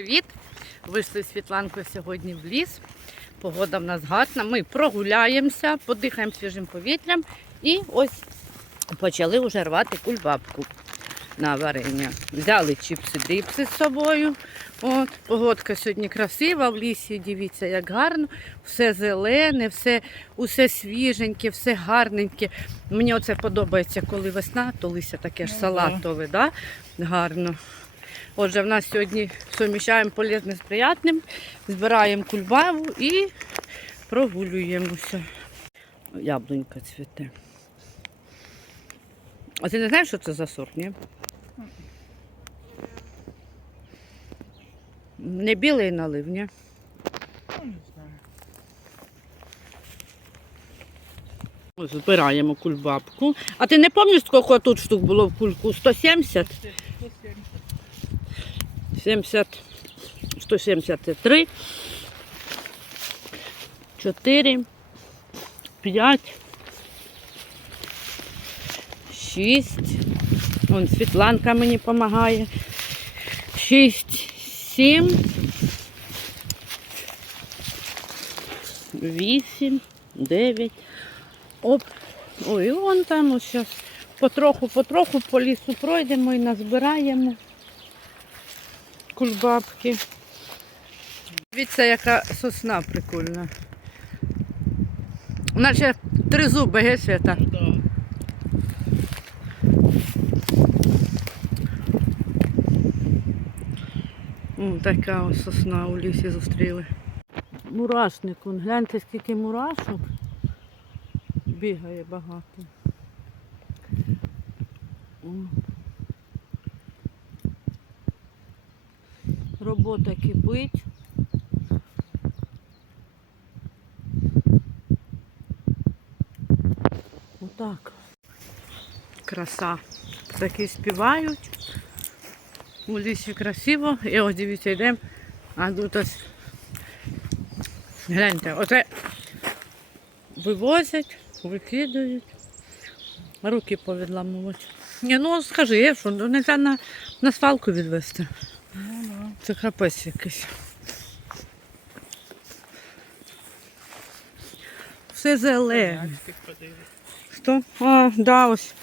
Привіт! Вийшли з Світланкою сьогодні в ліс. Погода в нас гарна. Ми прогуляємося, подихаємо свіжим повітрям і ось почали вже рвати кульбабку на варення. Взяли чіпси-дипси з собою. От, погодка сьогодні красива, в лісі дивіться, як гарно, все зелене, все, усе свіженьке, все гарненьке. Мені оце подобається, коли весна, то листя таке ж Ну, салатове, да? гарно. Отже, в нас сьогодні суміщаємо полезне з приятним, збираємо кульбаву і прогулюємося. Яблунька цвіте. А ти не знаєш, що це за сорт, ні? Не білий налив, ні? Не знаю. Збираємо кульбабку. А ти не пам'ятаєш, скільки тут штук було в кульку? 170? 170? 70, 173, 4, 5, 6. Вон Світланка мені допомагає. 6, 7, 8, 9. Оп. Ой, вон там ось зараз потроху-потроху по лісу пройдемо і назбираємо кульбабки. Дивіться, яка сосна прикольна. Наче три зуби, ге, Свята? Ну да. О, така ось сосна у лісі зустріли. Мурашник, он, гляньте, скільки мурашок. Бігає багато. О. Робота кипить. Отак. Краса. Такі співають. У лісі красиво. І ось дивіться, йдемо. А тут ось. Гляньте, оце вивозять, викидають. Руки повідламувати. Ні, ну скажи, що ну, нельзя на, на свалку відвезти. Це капець якийсь. Все зелене. Ходили. А, да, ось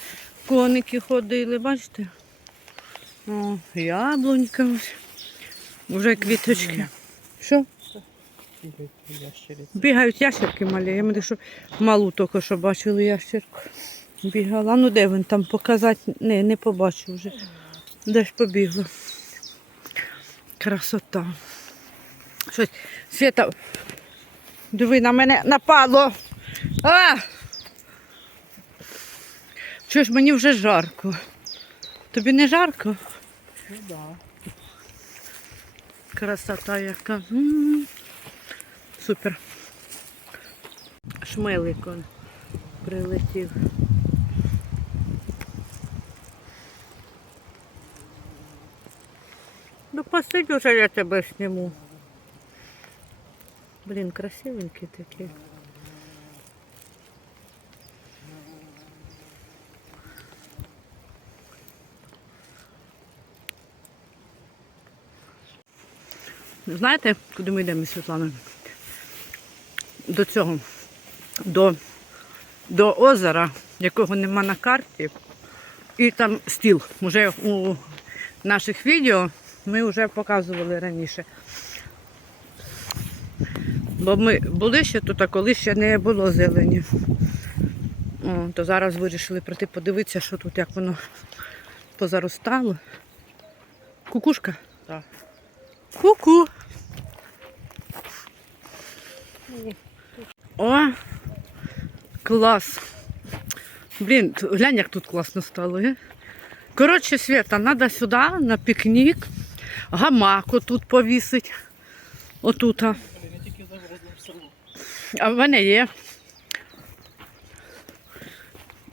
коники ходили, бачите? О, яблунька ось. Уже квіточки. Що? Бігають ящерки малі. Я мене що малу тільки що бачили ящерку. Бігала. Ну де він там показати? Не, не побачив вже. Десь побігла. Красота. Щось Свята. Диви, на мене напало. А! Чого ж мені вже жарко? Тобі не жарко? Ну да. Красота яка. М. Супер. Шмелик он прилетів. Ну посидь уже я тебе сниму. Блін, красивенький такий. Знаєте, куди ми йдемо, Світлана? До цього, до, до озера, якого нема на карті. І там стіл. Уже у наших відео ми вже показували раніше. Бо ми були ще тут, а коли ще не було зелені. О, то зараз вирішили прийти подивитися, що тут, як воно позаростало. Кукушка? Так. Ку-ку. О, клас. Блін, глянь, як тут класно стало. Е? Коротше, Света, треба сюди на пікнік. Гамак тут повісить. В село. А в мене є.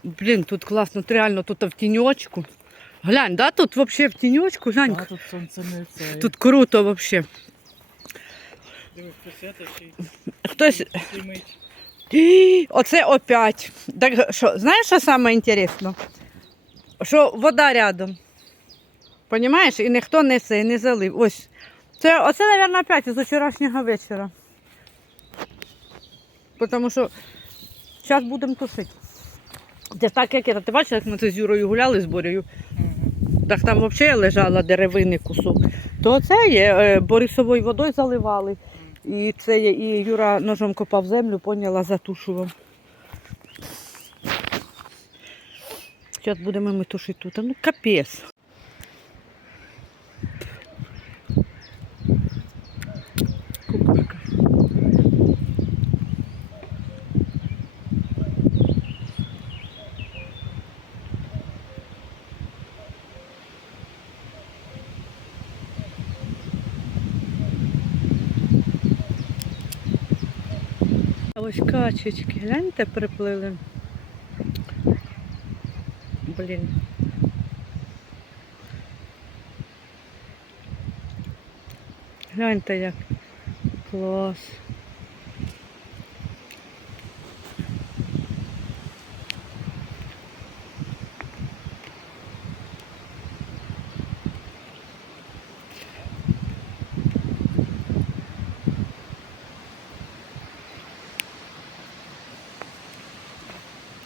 Блін, тут класно, тут реально тут в тіньочку. Глянь, да, тут взагалі в тіньочку, глянь. А тут сонце не це. Тут круто взагалі. Хтось. Оце опять. Так що, знаєш, що саме інтересно? Що вода рядом. Понімаєш? І ніхто не це, не залив. Ось Це, оце, мабуть, опять із вчорашнього вечора. Тому що зараз будемо тушити. Це так, як я, ти бачила, як ми це з Юрою гуляли з Борею? Так там взагалі лежала деревини кусок. То це є, е, борисовою водою заливали. І це є, і Юра ножом копав землю, поняла, затушував. Зараз будемо ми тушити тут. Ну, капець. Ось качечки, гляньте, приплили. Блін. Гляньте як. Клас.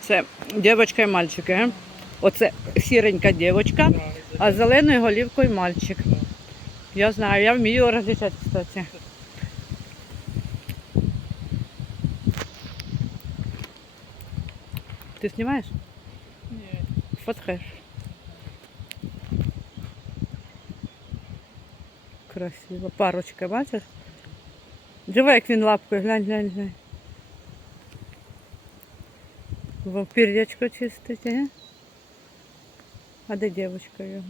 Це дівчинка і мальчик, е? Оце сіренька дівчинка, а зеленою голівкою мальчик. Я знаю, я вмію розлічати, кстати. Ти знімаєш? Ні. Фотхеш. Красиво. Парочка, бачиш? Диви, як він лапкою, глянь, глянь, глянь. Вампір'ячко чистить, а? А де дівчинка його?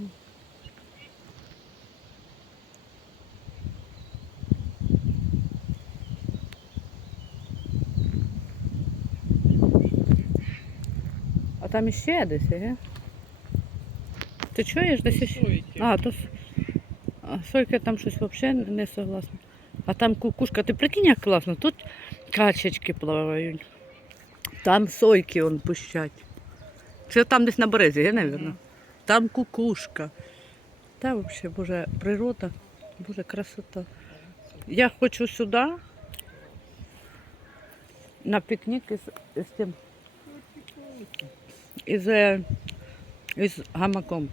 А там іще десь, є? Ти чуєш десь іще? А, то Сойка там щось взагалі не согласна. А там кукушка, ти прикинь, як класно. Тут качечки плавають. Там сойки он пущать. Це там десь на березі, я, навірно. Там кукушка. Та взагалі, боже, природа, боже, красота. Я хочу сюди на пікнік із, із тим. Із, е, із гамаком.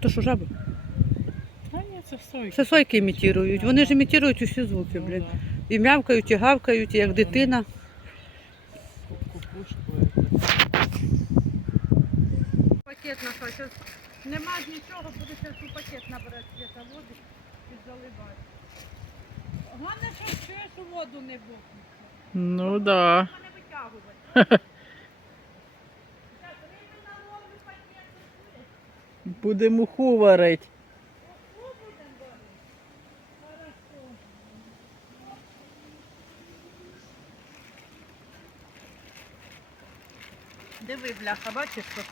То що жаби? Це сойки. Це сойки імітують. Вони ж імітують усі звуки, Ну, блядь. да. І мявкають, і гавкають, і як дитина. Пакет нахай. Зараз нема ж нічого, буде зараз у пакет набирати світа води і заливати. Головне, що чуєш у воду не бухнути. Ну да. Не витягувати. Зараз рибу наловлю пакет. Буде муху варить. Диви, бляха, бачиш тут.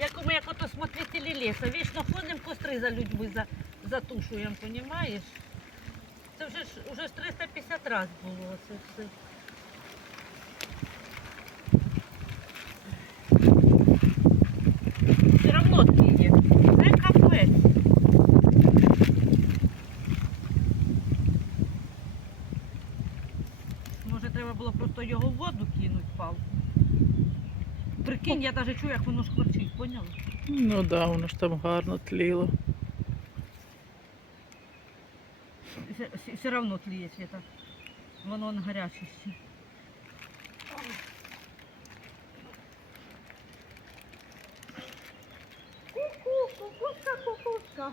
Як ми як ото смотрителі ліса. Вічно ходимо костри за людьми за, затушуємо, понімаєш? Це вже ж ж 350 разів було це. Все равно тліє. Це капець. Може треба було просто його в воду кинуть, пал. Прикинь, я навіть чую, як воно шкварчить, поняла? Ну да, воно ж там гарно тліло. Все, все одно тліє світа. Воно на гаряче ще. Ку-ку, кукушка, кукушка.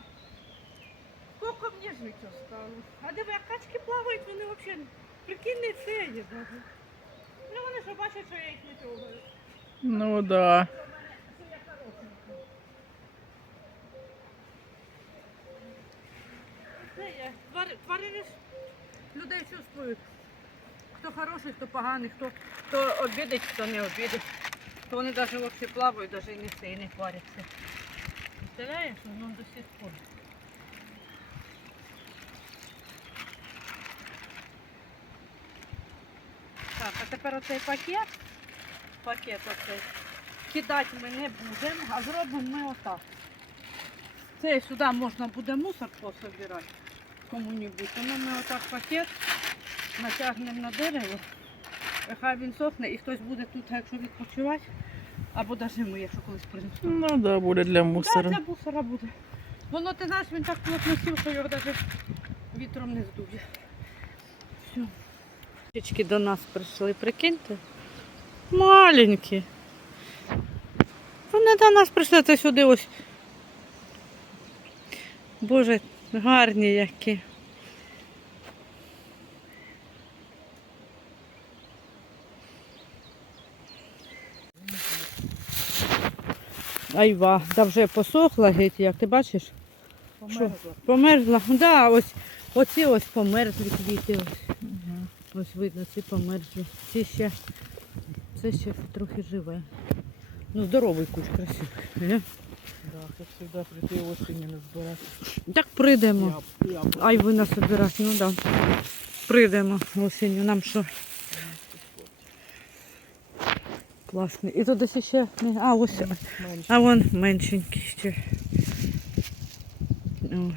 Сколько мені жити осталось? А диви, качки плавають, вони взагалі, прикинь, не це є навіть. Ну вони що бачать, що я їх не трогаю. Ну да. Це людей чувствують. Хто хороший, хто поганий, хто, хто обідить, хто не обідить. То вони навіть взагалі плавають, навіть і не все, і не паряться. Представляєш, воно до сих пор. Так, а тепер оцей пакет. Пакет оцей. кидати ми не будемо, а зробимо ми отак. Це сюди можна буде мусор пособирати кому-небудь. Тому ми отак пакет натягнемо на дерево. Хай він сохне і хтось буде тут, якщо відпочивати. Або навіть ми, якщо колись прийдемо. Ну да, буде для Так, мусора. для мусора буде. Воно ти знаєш, він так плотно сів, що його навіть вітром не здує. Все. Птички до нас прийшли, прикиньте. Маленькі. Вони до нас прийшли, це сюди ось. Боже, гарні які. Айва, та вже посохла геть, як ти бачиш? Що? Померзла. Да, ось оці ось померзлі квіти. Ось, Мгм. ось видно, ці померзлі. Ці ще, це ще трохи живе. Ну, здоровий куч красивий. Е? Да, як завжди прийти осінню не збирати. Так прийдемо. Я, я, Ай, ви нас обирати, ну так. Да. Прийдемо осінню, нам що? Класний. І тут десь ще. А, ось. менше. А вон меншенький ще. О.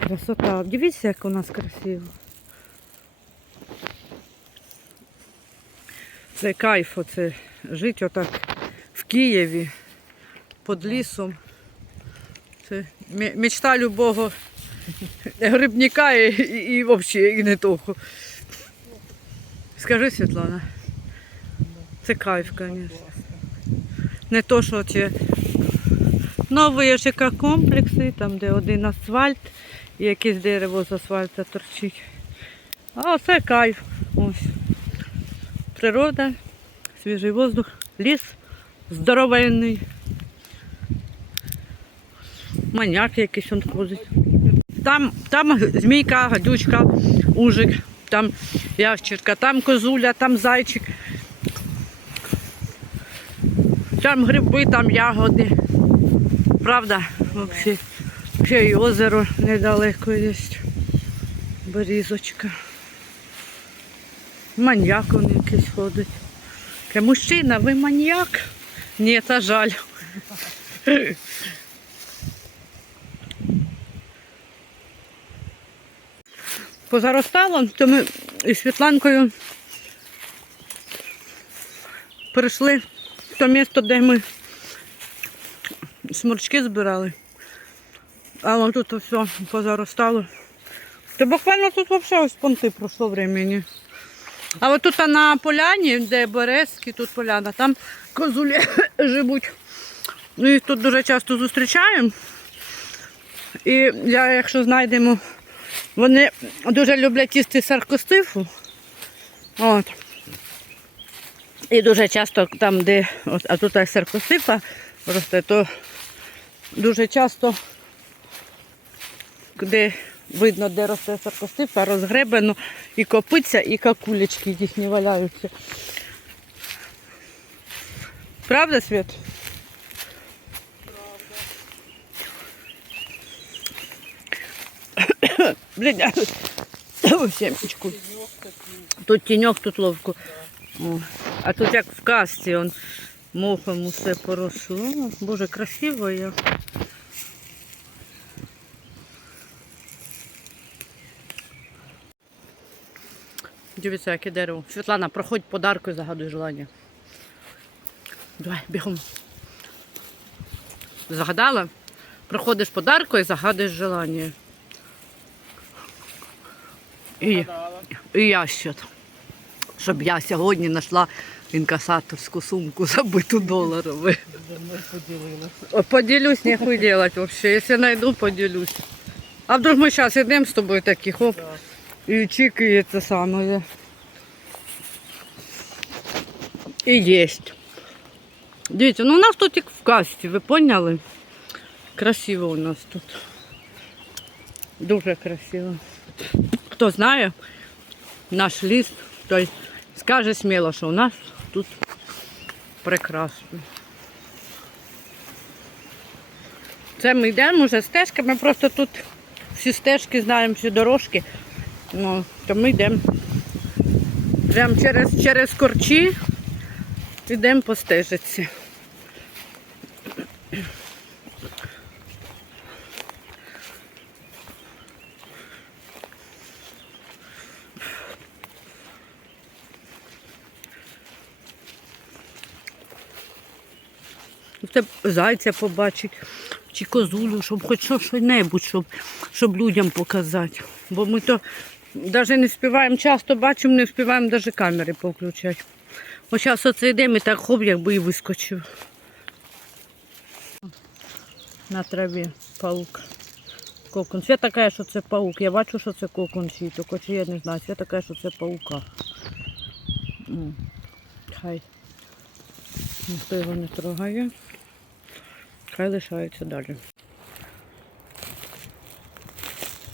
Красота. Дивіться, як у нас красиво. Це кайф, оце жити отак в Києві, під лісом. Це мечта любого грибника і, і, і взагалі і не того. Скажи, Світлана. Це кайф, звісно. Не то, що ті нові ЖК комплекси, там, де один асфальт і якесь дерево з асфальта торчить. А це кайф. Ось. Природа, свіжий воздух, ліс здоровенний. Маняк якийсь он ходить. Там, там змійка, гадючка, ужик, там ящерка, там козуля, там зайчик. Там гриби, там ягоди. Правда? Взагалі. Ще й озеро недалеко є. Берізочка. Маньяк он якийсь ходить. Мужчина, ви маньяк? Ні, та жаль. Позаростало, то ми із Світланкою прийшли в те місце, де ми сморчки збирали. А от тут все позаростало. Та буквально тут взагалі ось понти пройшло времени. А от тут на поляні, де березки, тут поляна, там козулі живуть. Ну, їх тут дуже часто зустрічаємо. І я, якщо знайдемо, вони дуже люблять їсти саркостифу. От. І дуже часто там, де от, а тут саркостифа росте, то дуже часто, де видно, де росте саркостифа, розгребено і копиться, і какулечки їхні валяються. Правда, Свет? Блін, я семечку. Тут тіньок, тут ловко. О. А тут як в касті, он мохом усе поросло. Боже, красиво як. Дивіться, яке дерево. Світлана, проходь подарку і загадуй желання. Давай, бігом. Загадала? Проходиш подарку і загадуєш желання. І, і я ще. Щоб я сьогодні знайшла інкасаторську сумку забиту доларовою. Поділюсь, нехуй делать вообще. Якщо знайду, поділюсь. А вдруг ми зараз йдемо з тобою такі, хоп. І і це саме. І єсть. Дивіться, ну у нас тут як в касті, ви поняли? Красиво у нас тут. Дуже красиво. Хто знає наш ліс, той скаже сміло, що у нас тут прекрасно. Це ми йдемо вже стежками, просто тут всі стежки знаємо, всі дорожки. Ну, то ми йдемо Прямо через, через корчі йдемо по стежиці. Це зайця побачить, чи козулю, щоб хоч що- що-небудь, щоб, щоб людям показати. Бо ми то навіть не співаємо часто бачимо, не співаємо навіть камери повключати. Ось зараз оце йдемо і так хоп, якби і вискочив. На траві паук. Кокон. Свята каже, що це паук. Я бачу, що це кокон тільки чи я не знаю. Свята каже, що це паука. Хай. Ніхто його не трогає. Хай лишається далі.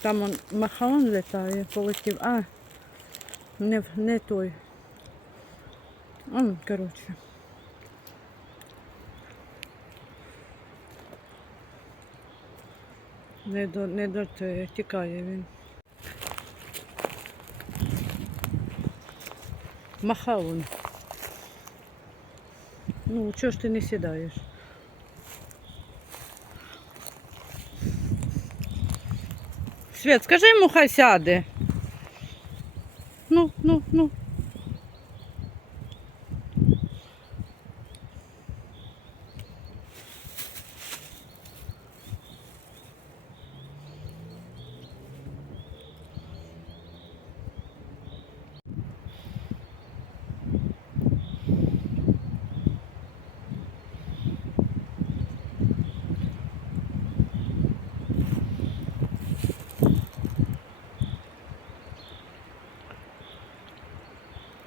Там он махаон літає, полетів. А, не, не той. Он, коротше. Не до, не до те, тікає він. Махаон. Ну, чого ж ти не сідаєш? Свет, скажи йому, хай сяде. Ну, ну, ну.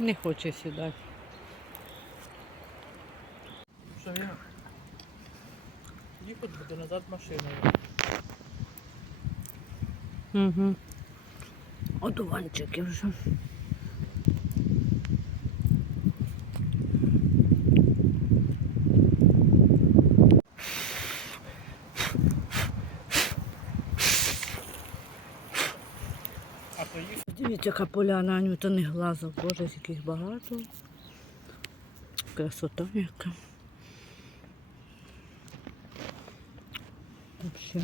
Не хоче сідати. Що він? Їхати буде назад машиною. Угу. Одуванчики вже. А поїхав. Дивіться, яка поляна, не глаза. Боже, з яких багато. Красота яка. Вообще.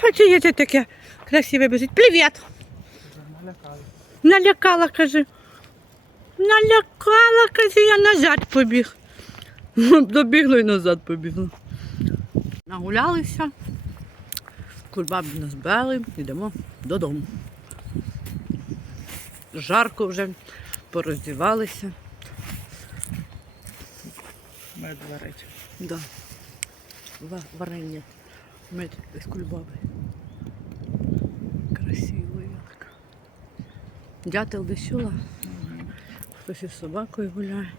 Хоче є це таке красиве біжить. Привіт! Налякала, каже. Налякала, каже, я назад побіг. Добігла і назад побігла. Нагулялися, кульбаби нас били, йдемо додому. Жарко вже, пороздівалися. Мед варить. Да. Варення. Мед з кульбаби. Красиво як. Дятел десь чула. Хтось із собакою гуляє.